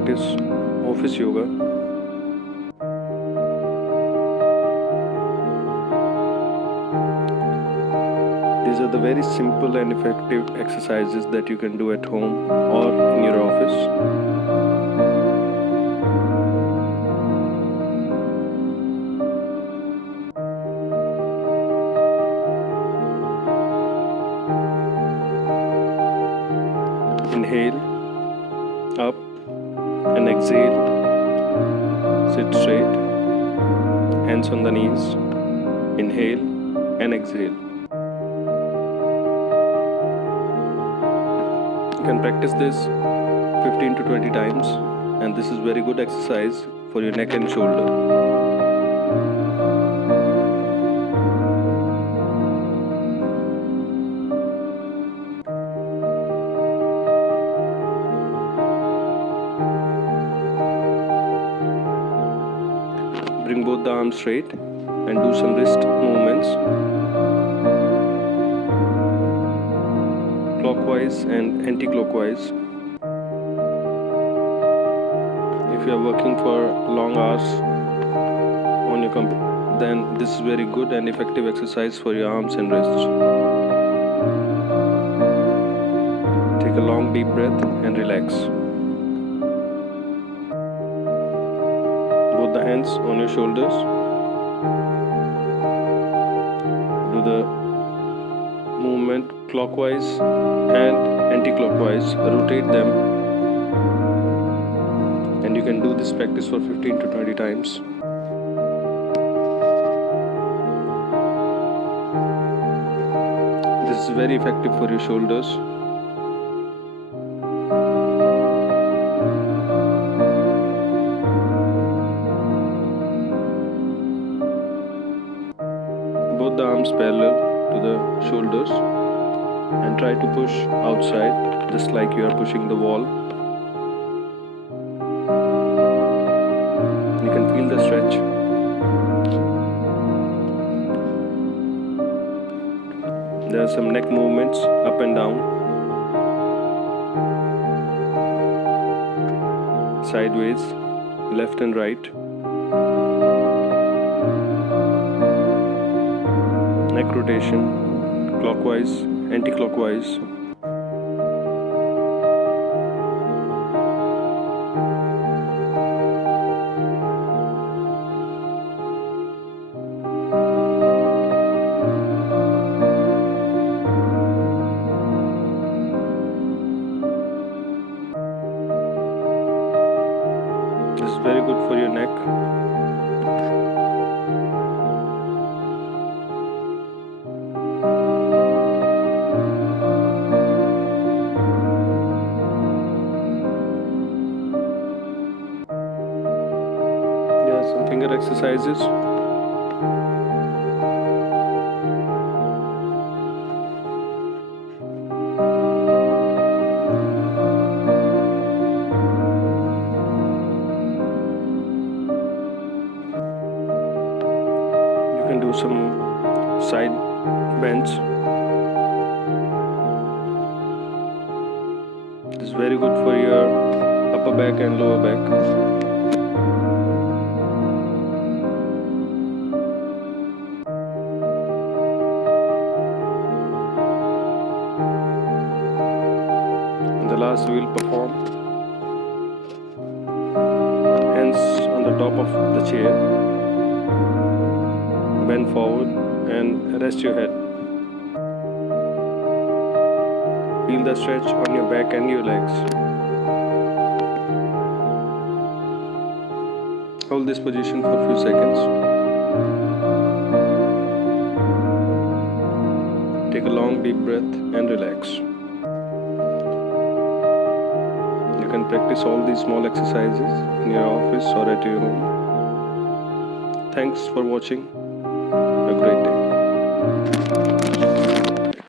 practice office yoga. These are the very simple and effective exercises that you can do at home or in your office. Inhale, up, and exhale. Sit straight, hands on the knees. Inhale and exhale. You can practice this 15 to 20 times, and this is very good exercise for your neck and shoulder. Bring both the arms straight and do some wrist movements, clockwise and anti-clockwise. If you are working for long hours on your computer, then this is very good and effective exercise for your arms and wrists. Take a long deep breath and relax. Both the hands on your shoulders. Do the movement clockwise and anti-clockwise. Rotate them. And you can do this practice for 15 to 20 times. This is very effective for your shoulders. Both the arms parallel to the shoulders and try to push outside just like you are pushing the wall. You can feel the stretch. There are some neck movements up and down, sideways, left and right. Neck rotation, clockwise, anti-clockwise. This is very good for your neck. Some finger exercises. You can do some side bends. This is very good for your upper back and lower back. The last we will perform hands on the top of the chair, bend forward and rest your head. Feel the stretch on your back and your legs. Hold this position for a few seconds. Take a long deep breath and relax. You can practice all these small exercises in your office or at your home. Thanks for watching.